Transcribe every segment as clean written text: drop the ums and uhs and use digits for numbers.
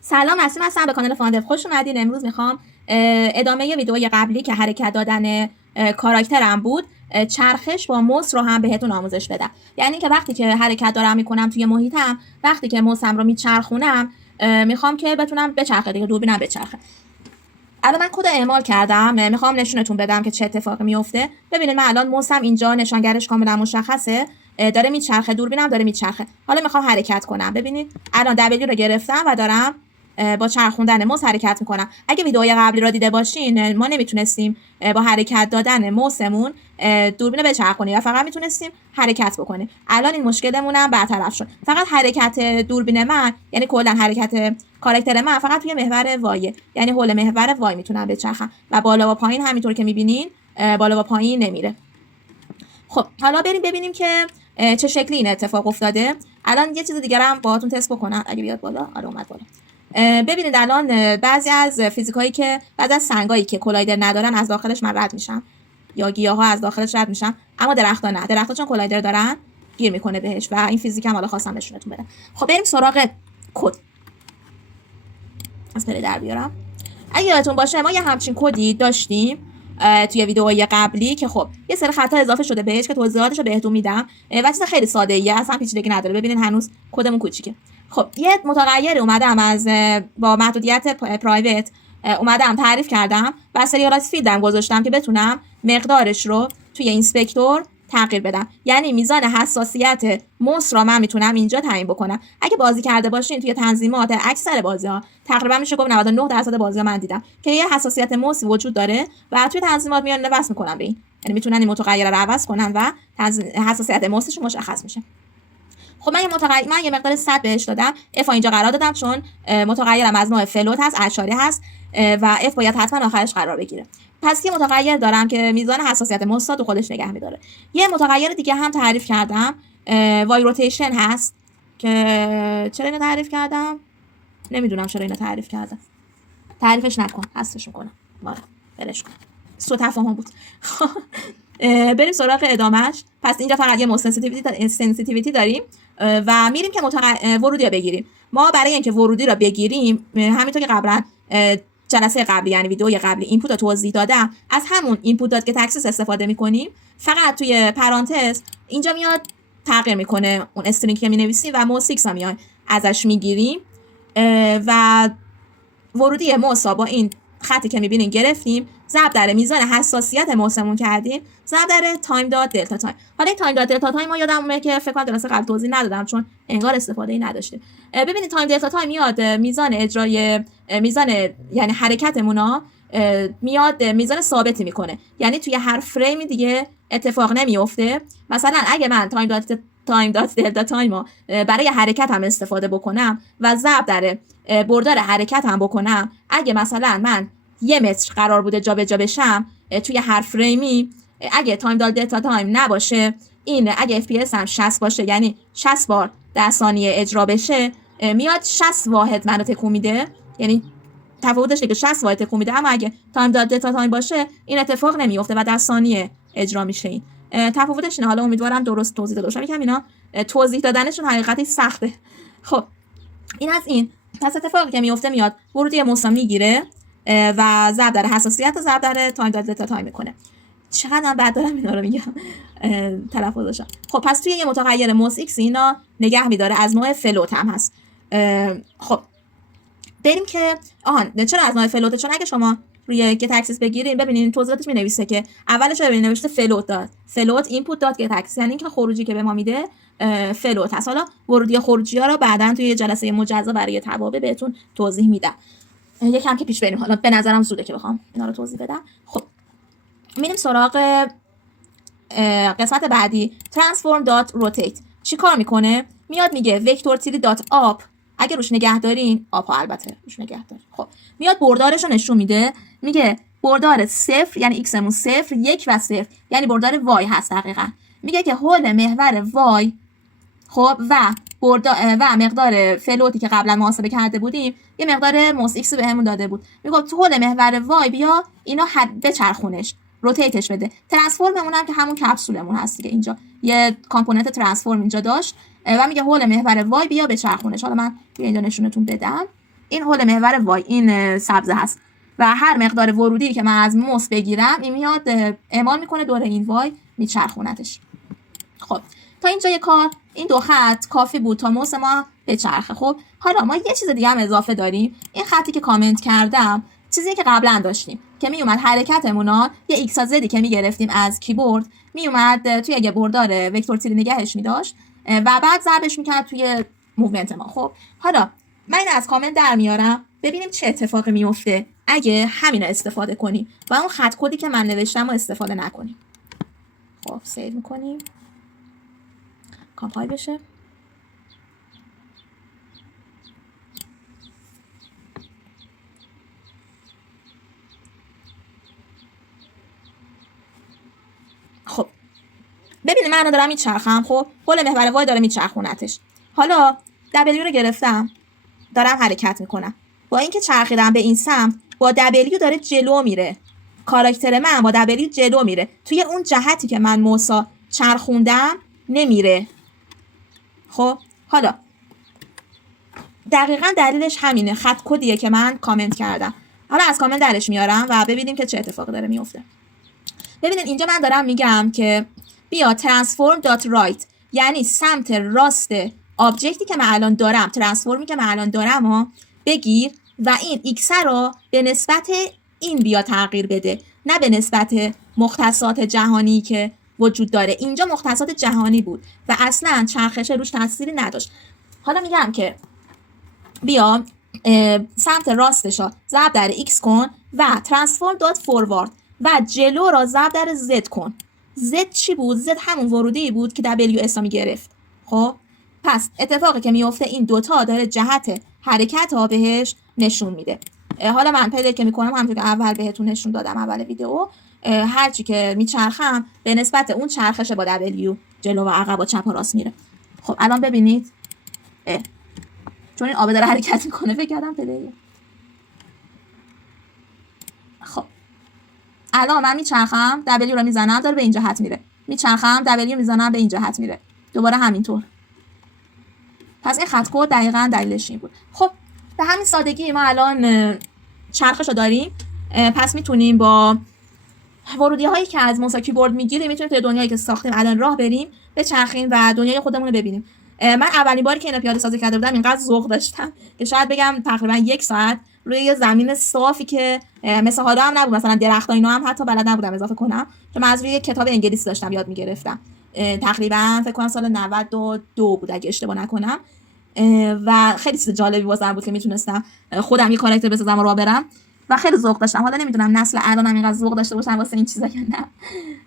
سلام، نسیم هستم. به کانال فاندف خوش اومدین. امروز میخوام ادامه ویدئوی قبلی که حرکت دادن کاراکترم بود، چرخش با موس رو هم بهتون آموزش بدم. یعنی که وقتی که حرکت دارم میکنم توی محیطم، وقتی که موسم رو میچرخونم میخوام که بتونم بچرخه دیگه، دوربینم بچرخه. الان من کد اعمال کردم، میخوام نشونتون بدم که چه اتفاقی میفته. ببینید من الان موسم اینجا نشانگرش کاملا مشخصه، داره میچرخه، دوربینم داره میچرخه. حالا میخوام حرکت کنم. ببینید الان دبلیو رو گرفتم و دارم با چرخوندن موس حرکت میکنم. اگه ویدئوی قبلی رو دیده باشین، ما نمیتونستیم با حرکت دادن موسمون دوربین رو بچرخونیم و فقط میتونستیم حرکت بکنیم. الان این مشکلمون هم برطرف شد. فقط حرکت دوربین من، یعنی کلا حرکت کاراکتر من فقط توی محور وای، یعنی حول محور وای میتونم بچرخم و بالا و پایین همینطور که میبینین بالا و پایین نمیره. خب حالا بریم ببینیم که چه شکلی این اتفاق افتاده. الان یه چیز دیگه هم باهاتون تست بکنم. اگه بیاد بالا، آره اومد بالا. ببینید الان بعضی از فیزیکایی که بعضی از سنگایی که کلایدر ندارن از داخلش من رد میشم، یا گیاها از داخلش رد میشم، اما درخت‌ها نه. درخت‌ها چون کلایدر دارن گیر میکنه بهش و این فیزیک هم حالا خواستم نشونتون بدم. خب بریم سراغ کد. از پلی در بیارم. اگه یادتون باشه ما یه همچین کدی داشتیم توی ویدئوهای قبلی که خب یه سری خطا اضافه شده بهش که توضیحاتش رو بهتون میدم و چیز خیلی ساده ایه، اصلا پیچیدگی نداره. ببینید هنوز کدمون کوچیکه. خب یه متغیر اومدم از با محدودیت پرایوت اومدم تعریف کردم و سریالایز فیلدم گذاشتم که بتونم مقدارش رو توی اینسپکتور تغییر بدم. یعنی میزان حساسیت موس را من میتونم اینجا تعیین بکنم. اگه بازی کرده باشین توی تنظیمات اکثر بازی‌ها، تقریبا میشه گفت 99% بازی‌ها من دیدم که یه حساسیت موس وجود داره و توی تنظیمات میان وصل میکنن به این، یعنی میتونن این متغیر رو عوض کنن و حساسیت موسشون مشخص میشه. خب من یه مقدار 100 بهش دادم. اف اینجا قرار دادم چون متغیرم از نوع فلوت هست، اعشاری هست و اف باید حتما آخرش قرار بگیره. پس یه متغیر دارم که میزان حساسیت موس تو خودش نگه میداره. یه متغیر دیگه هم تعریف کردم، وای روتیشن هست که چرا اینو تعریف کردم نمیدونم. چرا اینو تعریف کردم، تعریفش نکن، حذفش میکنم. بالا بلش کن، سوء تفاهم بود. بریم سراغ ادامهش. پس اینجا فقط یه موس سنسیتیویتی داریم و میریم که ورودی رو بگیریم. ما برای اینکه ورودی رو بگیریم، همینطور که قبلا جلسه قبلی یعنی ویدئوی قبلی اینپوت رو توضیح دادم، از همون اینپوت دات که تکسس استفاده میکنیم. فقط توی پرانتز اینجا میاد تغییر میکنه اون استرینگ که مینویسیم و موس 6 میایم ازش میگیریم و ورودی موس با این خطی که میبینین گرفتیم، ضرب در میزان حساسیت موسمون کردیم، ضرب در تایم دات دلتا تایم. حالا این تایم دات دلتا تایم ما یادمونه که فکر کنم جلسه قبل توضیح ندادم چون انگار استفاده ای نداشته. ببینید تایم دلتا تایم میاد میزان اجرای یعنی حرکتمونا میاد میزان ثابتی میکنه، یعنی توی هر فریم دیگه اتفاق نمیفته. مثلا اگه من تایم دات دلتا تایم برای حرکت هم استفاده بکنم و ضرب در بردار حرکت هم بکنم، اگه مثلا من 1 متر قرار بوده جابجا بشم توی هر فریمی، اگه تایم دات دلتا تایم نباشه، این اگه اف پی اس هم 60 باشه، یعنی 60 بار در ثانیه اجرا بشه، میاد 60 واحد منو تکون میده. یعنی تفاوتش که 60 واحد تکون میده، اما اگه تایم دات دلتا تایم باشه این اتفاق نمیفته و در ثانیه اجرا میشه. این تفاوتش اینه. حالا امیدوارم درست توضیح داده باشم. یکم اینا توضیح دادنشون حقیقتی سخته. خب این از این. پس اتفاقی که میفته میاد ورودی موس میگیره و ضرب در حساسیت و ضرب در تایم دات دلتا تایم میکنه. چقدر بعد دارم اینا رو میگم تلفظشم. خب پس توی یه متغیر موس ایکس اینا نگه میداره، از نوع فلوت هم هست. خب بریم که چرا از نوع فلوت؟ چون اگه شما روی گت اکسس بگیرین، ببینین توضیحاتش مینویسه که اولش رو ببینین نوشته فلوت اینپوت دات گت اکسس، یعنی اینکه خروجی که به ما میده فلوت هست. حالا ورودی خروجی ها رو بعداً توی جلسه مجزا برای توابع بهتون توضیح میدم. یکم که پیش بریم، حالا به نظرم زوده که بخوام اینا رو توضیح بدم. خب میریم سراغ قسمت بعدی. ترانسفورم دات روتیت چی کار میکنه؟ میاد میگه وکتور تری دات آپ، اگه روش نگه دارین، آپ ها البته روش نگه دارین، خب میاد بردارش رو نشون میده. میگه بردار 0 یعنی ایکسمون 0، 1 و 0 یعنی بردار وای هست دقیقاً. میگه که حول محور وای، خب و مقدار فلوتی که قبلا محاسبه کرده بودیم، یه مقدار موس ایکس بهمون داده بود. میگه تو حول محور وای بیا اینا بچرخونش، روتیتش بده. ترانسفورممون هم که همون کپسولمون هست دیگه، اینجا یه کامپوننت ترانسفورم اینجا داشت و میگه حول محور وای بیا بچرخونش. حالا من اینجا نشونتون بدم. این حول محور وای این سبز هست و هر مقدار ورودی که من از موس بگیرم این میاد اعمال میکنه دور این وای میچرخونتش. خب تا اینجای کار این دو خط کافی بود تا موس ما بچرخه. خب حالا ما یه چیز دیگه هم اضافه داریم. این خطی که کامنت کردم چیزی که قبلا داشتیم که میومد حرکتمونا یه ایکس و زدی که میگرفتیم از کیبورد میومد توی یه بردار وکتور تیری نگهش میداشت و بعد ضربش میکرد توی موومنت ما. خب حالا من این از کامنت در میارم ببینیم چه اتفاقی میفته اگه همین استفاده کنیم و اون خط کدی که من نوشتم رو استفاده نکنیم. خب سیو میکنیم کامپایل بشه. خب ببینید من دارم میچرخم. خب حول محور وای داره میچرخونتش. حالا W رو گرفتم دارم حرکت میکنم. با اینکه چرخیدم به این سمت با W داره جلو میره. کاراکتر من با W جلو میره. توی اون جهتی که من موسا چرخوندم نمیره. خب حالا دقیقا دلیلش همینه. خط کدیه که من کامنت کردم. حالا از کامنت درش میارم و ببینیم که چه اتفاقی داره میفته. ببینید اینجا من دارم میگم که بیا transform.right یعنی سمت راست آبجکتی که من الان دارم ترانسفورمی که من الان دارم بگیر و این ایکس رو به نسبت این بیا تغییر بده نه به نسبت مختصات جهانی که وجود داره. اینجا مختصات جهانی بود و اصلا چرخش روش تأثیری نداشت. حالا میگم که بیا سمت راستش رو ضرب در x کن و transform.forward و جلو را ضرب در z کن. z چی بود؟ z همون ورودی بود که WS رو میگرفت. خب پس اتفاقی که میفته این دوتا داره جهت حرکت ها بهش نشون میده. حالا من پلی که میکنم همونطور که اول بهتون نشون دادم اول ویدیو هرچی که میچرخم به نسبت اون چرخش با W جلو و عقب و چپ و راست میره. خب الان ببینید چون این آب داره حرکت میکنه فکر کردم پلیه. خب الان من میچرخم W رو میزنم داره به این جهت میره. میچرخم W میزنم به این جهت میره. دوباره همینطور. پس این خط کد دقیقاً دلیلش این بود. خب به همین سادگی ما الان چرخش رو داریم. پس میتونیم با ورودی هایی که از موسا کیبورد میگیریم میتونیم توی دنیایی که ساختیم الان راه بریم بچرخیم و دنیای خودمون رو ببینیم. من اولین باری که اینو پیاده سازی کرده بودم اینقدر ذوق داشتم که شاید بگم تقریبا 1 ساعت روی یه زمین صافی که مثل حالا هم نبود مثلا درخت و اینا هم حتی بلد نبودم اضافه کنم چون من از روی کتاب انگلیسی داشتم یاد میگرفتم. تقریبا فکر کنم سال 92 بود اگه اشتباه نکنم و خیلی چیز جالبی واسم بود که میتونستم خودم یه کاراکتر بسازم و راه برم و خیلی ذوق داشتم. حالا نمیدونم نسل الانم اینقدر ذوق داشته باشن واسه این چیزا یا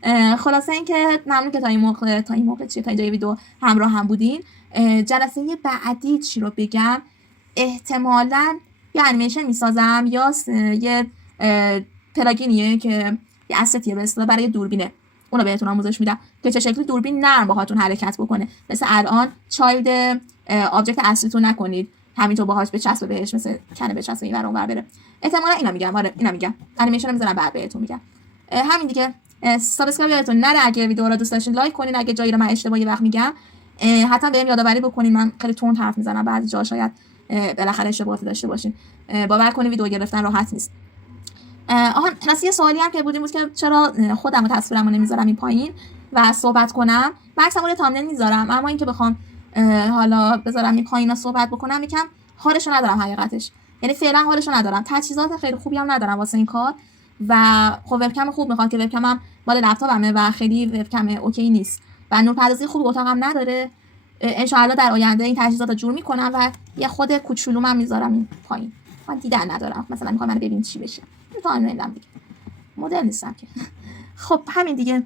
نه. خلاصه اینکه ممنون که تا این موقع تا اینجای ویدیو همراه هم بودین. جلسه بعدی چی رو بگم؟ احتمالاً یه انیمیشن میسازم یا یه پلاگینیه که یه اسیتیه به اصطلاح برای دوربینه. اونو بهتون آموزش میدم که چه شکلی دوربین نرم باهاتون حرکت بکنه. مثل الان چایلد آبجکت اصلیتون نکنید همینطور باهاش بچسبه بهش مثل کنه بچسبه این ور اون ور بره. احتمالاً اینا میگم. آره اینا میگم. انیمیشن رو میذارم بعد بهتون میگم. همین دیگه. سابسکرایب یادتون نره. اگه ویدیو رو دوست داشتین لایک کنین. اگه جایی رو من اشتباهی وقت میگم حتما بهم یادآوری بکنین. من خیلی تند حرف میزنم بعضی جا شاید بالاخره اشتباهاتی داشته باشین. باور کنین ویدیو گرفتن راحت نیست. یه سوالی هم که بود که چرا خودم و تصویرمو نمیذارم این پایین و صحبت کنم. مکسم رو تامنل میذارم اما اینکه بخوام حالا بذارم این پایینا صحبت بکنم یکم حالشو ندارم حقیقتش. یعنی فعلا حالشو ندارم. تجهیزات خیلی خوبی هم ندارم واسه این کار و خب وبکم خوب میخواد که وبکمم مال لپتاپمه و خیلی وبکم اوکی نیست و نورپردازی خوب اتاقم نداره. ان شاء الله در آینده این تجهیزات رو جور میکنم و یه خود کوچولومم میذارم این پایین. من دیدن ندارم مثلا میخوام منو ببین چی بشه. تا نمیدونم دیگه. مدل نیستم که. خب همین دیگه.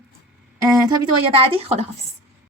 تا ویدیوی بعدی خداحافظ.